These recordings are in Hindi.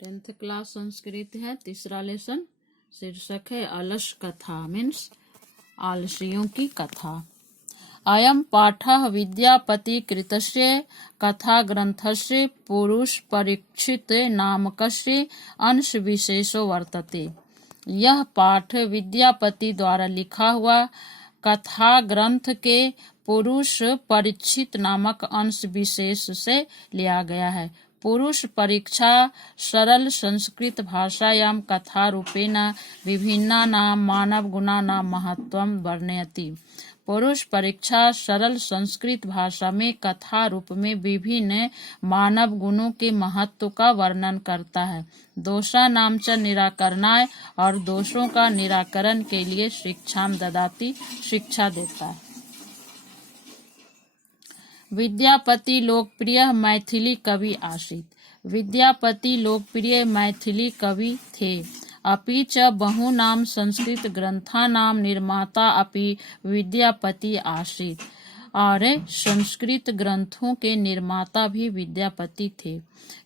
10th क्लास संस्कृत है, तीसरा लेसन। शीर्षक है अलस कथा, मीन्स आलसियों की कथा। अयम पाठः विद्यापति कृतस्य कथा ग्रंथस्य पुरुष परीक्षित नामकस्य अंश विशेषो वर्तते। यह पाठ विद्यापति द्वारा लिखा हुआ कथा ग्रंथ के पुरुष परीक्षित नामक अंश विशेष से लिया गया है। पुरुष परीक्षा सरल संस्कृत भाषायां कथा रूपेण विभिन्नानां मानव गुणानां महत्वं वर्णयति। पुरुष परीक्षा सरल संस्कृत भाषा में कथा रूप में विभिन्न मानव गुणों के महत्व का वर्णन करता है। दोषानां च निराकरणाय, और दोषों का निराकरण के लिए शिक्षाम ददाति, शिक्षा देता है। विद्यापति लोकप्रिय मैथिली कवि आसीत्। विद्यापति लोकप्रिय मैथिली कवि थे। अपि च बहूनां संस्कृत ग्रंथानां निर्माता अपि विद्यापति आसीत्, और संस्कृत ग्रंथों के निर्माता भी विद्यापति थे।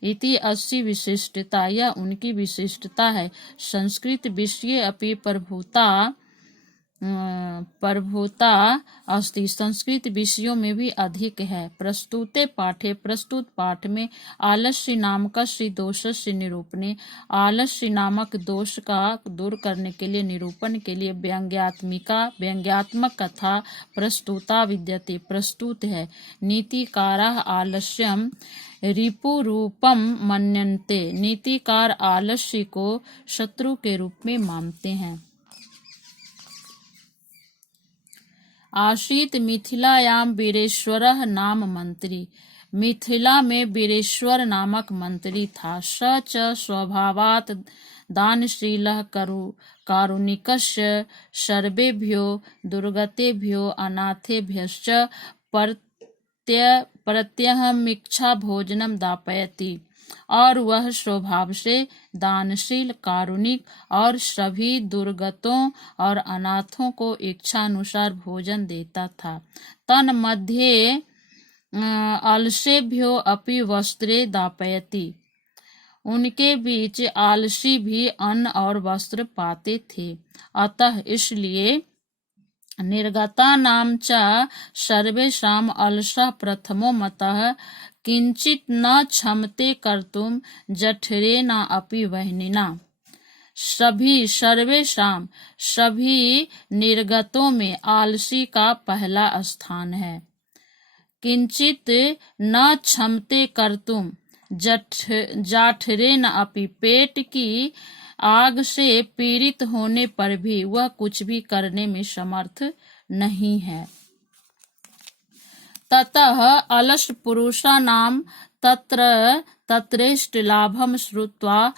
इति अस्सी विशिष्टता, यह उनकी विशिष्टता है। संस्कृत विषये अपि प्रभुता अस्ति, संस्कृत विषयों में भी अधिक है। प्रस्तुते पाठे, प्रस्तुत पाठ में आलस्य नामकस्य दोषस्य निरूपणे, आलस्य नामक दोष का दूर करने के लिए, निरूपण के लिए व्यंग्यात्मक कथा प्रस्तुता विद्यते, प्रस्तुत है। नीतिकाराः आलस्यं रिपुरूपम मन्यन्ते, नीतिकार आलस्य को शत्रु के रूप में मानते हैं। आसीत मिथिलायां वीरेश्वरः नाम मंत्री, मिथिला में वीरेश्वर नामक मंत्री था। स च स्वभावात् दानशीलः कारुणिकस्य सर्वेभ्यो दुर्गतेभ्यो अनाथेभ्यश्च प्रत्यहमिच्छा भोजनम दापयति, और वह स्वभाव से दानशील, कारुणिक और सभी दुर्गतों और अनाथों को इच्छानुसार भोजन देता था। तन्मध्ये आलसेभ्यो अपि वस्त्रे दापयति, उनके बीच आलसी भी अन्न और वस्त्र पाते थे। अतः इसलिए निर्गतानां च सर्वेषां अलसः प्रथमो मतः किंचित न क्षमते कर्तुम जठरेण अपि वह्निना। सर्वेषां, सभी निर्गतों में आलसी का पहला स्थान है। किंचित न क्षमते कर्तुम जठरेण अपि, पेट की आग से पीड़ित होने पर भी वह कुछ भी करने में समर्थ नहीं है। ततः अलस पुरुषाणां तत्रैष्ट लाभं श्रुत्वा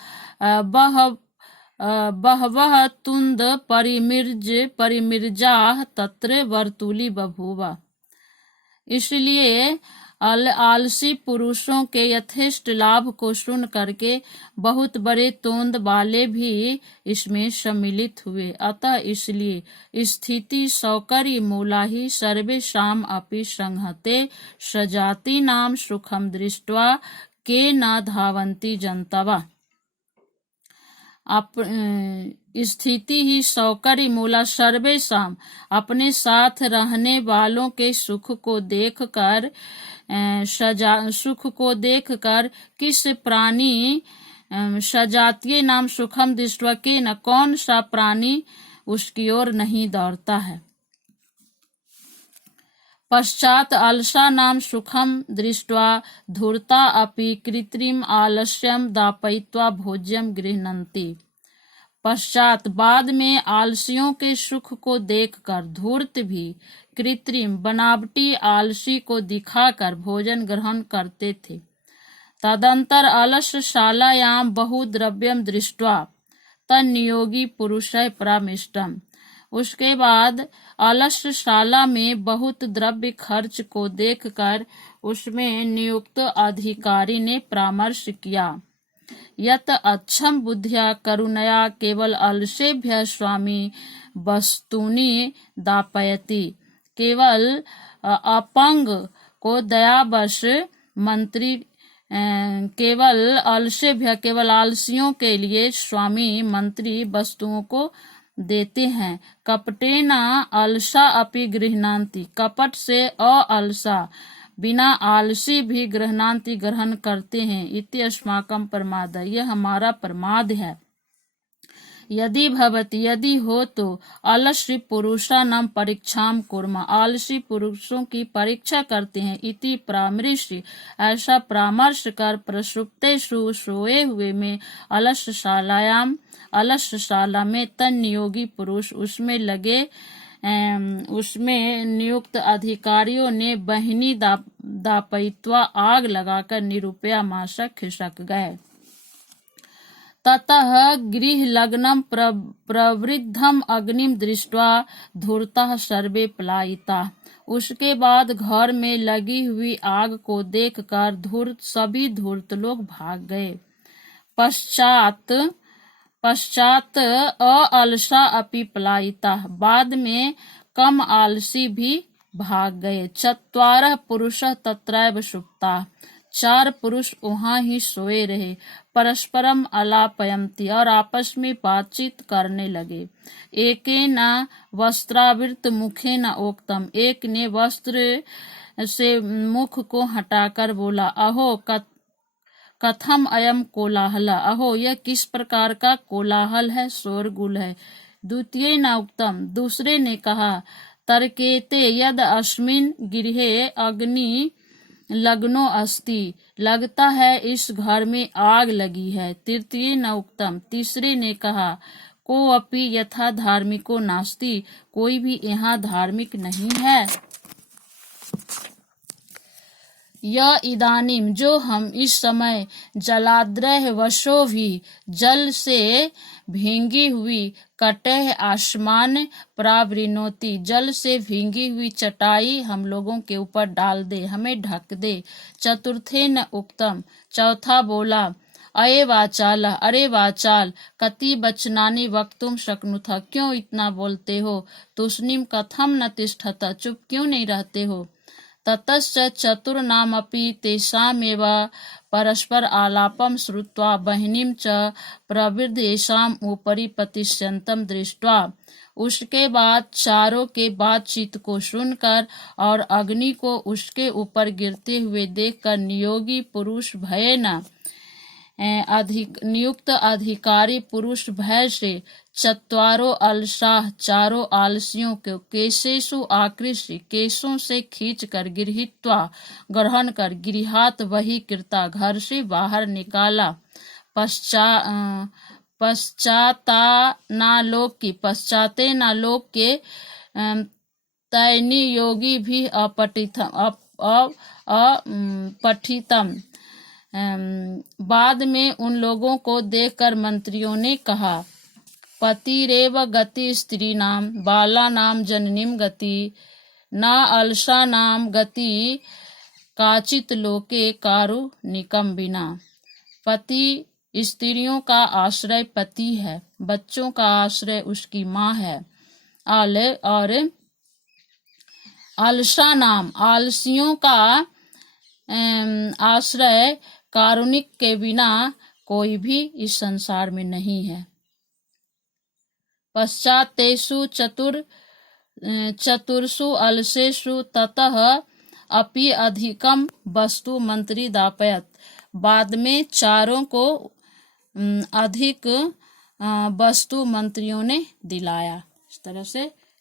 बहवः तुंद परिमिर्जाः तत्र वर्तुली बभूव। इसलिए आलसी पुरुषों के यथेष्ट लाभ को सुन करके बहुत बड़े तोंद वाले भी इसमें सम्मिलित हुए। अतः इसलिए स्थिति सौकर्य मूला ही सर्वेषाम् अपि संहते सजातीनां सुखम दृष्ट्वा के न धावन्ति जन्तवः। स्थिति ही सौकर्य मूला सर्वेषाम्, अपने साथ रहने वालों के सुख को देखकर किस प्राणी सजातीय नाम सुखम दृष्ट्वा के न, कौन सा प्राणी उसकी ओर नहीं दौड़ता है। पश्चात अलसा नाम सुखम दृष्ट्वा धूर्ता अपि कृत्रिम आलस्यम दापयित्वा भोज्यम गृह्णन्ति। पश्चात बाद में आलसियों के सुख को देखकर धूर्त भी कृत्रिम बनावटी आलसी को दिखाकर भोजन ग्रहण करते थे। तदंतर अलसशालायां बहुद्रव्यं दृष्ट्वा तन्नियोगी पुरुषः परामिष्टम्। उसके बाद अलसशाला में बहुत द्रव्य खर्च को देखकर उसमें नियुक्त अधिकारी ने परामर्श किया। यत अच्छम बुद्धिया करुणया केवल अलसेभ्य स्वामी वस्तूनि दापयति, केवल अपंग को दयावश मंत्री केवल आलसियों के लिए स्वामी मंत्री वस्तुओं को देते हैं। कपटेन अलसा अपि गृह्णान्ति, कपट से अलसा बिना आलसी भी गृह्णान्ति ग्रहण करते हैं। इति अस्माकं प्रमाद, यह हमारा प्रमाद है। यदि भवति, यदि हो तो अलस्य पुरुषाणां परीक्षाम कुर्म, आलसी पुरुषों की परीक्षा करते हैं। इति परामर्श, ऐसा परामर्श कर प्रसुप्तेषु सोए हुए में अलस्यशाला में तन नियोगी पुरुष उसमें नियुक्त अधिकारियों ने बहिनी दापयित्वा आग लगाकर निरुपया माशा खिसक गए। ततः गृहलग्नं प्रवृद्धम अग्निम दृष्ट्वा धूर्तः सर्वे पलायिता, उसके बाद घर में लगी हुई आग को देखकर सभी धूर्त लोग भाग गए। पश्चात अलसा अपि पलायिता, बाद में कम आलसी भी भाग गए। चत्वारः पुरुषः तत्रैव सुप्ताः, 4 पुरुष वहां ही सोए रहे। परस्परम अलापयन्ति, और आपस में बातचीत करने लगे। एकेन वस्त्रावृत मुखेन उक्तम, एक ने वस्त्र से मुख को हटाकर बोला, अहो कथम अयम कोलाहल, अहो यह किस प्रकार का कोलाहल है, शोरगुल है। द्वितीय न उक्तम, दूसरे ने कहा, तर्केते यद अस्मिन् गृहे अग्नि लग्नो अस्ति, लगता है इस घर में आग लगी है। तृतीय न उक्तम, तीसरे ने कहा, को अपि यथा धार्मिको नास्ति, कोई भी यहाँ धार्मिक नहीं है। यह इदानीम, जो हम इस समय जलाद्रह वशो भी, जल से भींगी हुई कटेह आसमान प्रावृणोति, जल से भींगी हुई चटाई हम लोगों के ऊपर डाल दे, हमें ढक दे। चतुर्थे न उक्तम, चौथा बोला, अये वाचाल, अरे वाचाल, कति वचनानि वक्तुम शक्नुथ, क्यों इतना बोलते हो। तुष्णीम कथम न तिष्ठत, चुप क्यों नहीं रहते हो। ततश्च चतुर्णामपि तेषामेव परस्पर आलापम श्रुत्वा बहिनीं च प्रवृद्धेषाम् उपरि पतिष्यन्तं दृष्ट्वा, उसके बाद चारों के बातचीत को सुनकर और अग्नि को उसके ऊपर गिरते हुए देखकर नियोगी पुरुष भय न नियुक्त अधिकारी पुरुष भय से चत्वारो अलसाह, चारों आलसियों को केशेषु आकृष्य, केशों से खींचकर गृहीत्वा ग्रहण कर गृहात वही कृता, घर से बाहर निकाला। पश्चाते नालोक के तैनी योगी भी अपठितम, बाद में उन लोगों को देखकर मंत्रियों ने कहा, पतिरेव गति स्त्रीणाम बालानाम जननीम गति, न अलसानाम गति काचित लोके कारुणिकम बिना। पति, स्त्रियों का आश्रय पति है, बच्चों का आश्रय उसकी माँ है, और अलसानाम, आलसियों का आश्रय कारुणिक के बिना कोई भी इस संसार में नहीं है। पश्चात तेषु चतुर्षु अलसेषु ततः अपि अधिकम वस्तु मंत्री दापयत, बाद में चारों को अधिक वस्तु मंत्रियों ने दिलाया। इस तरह से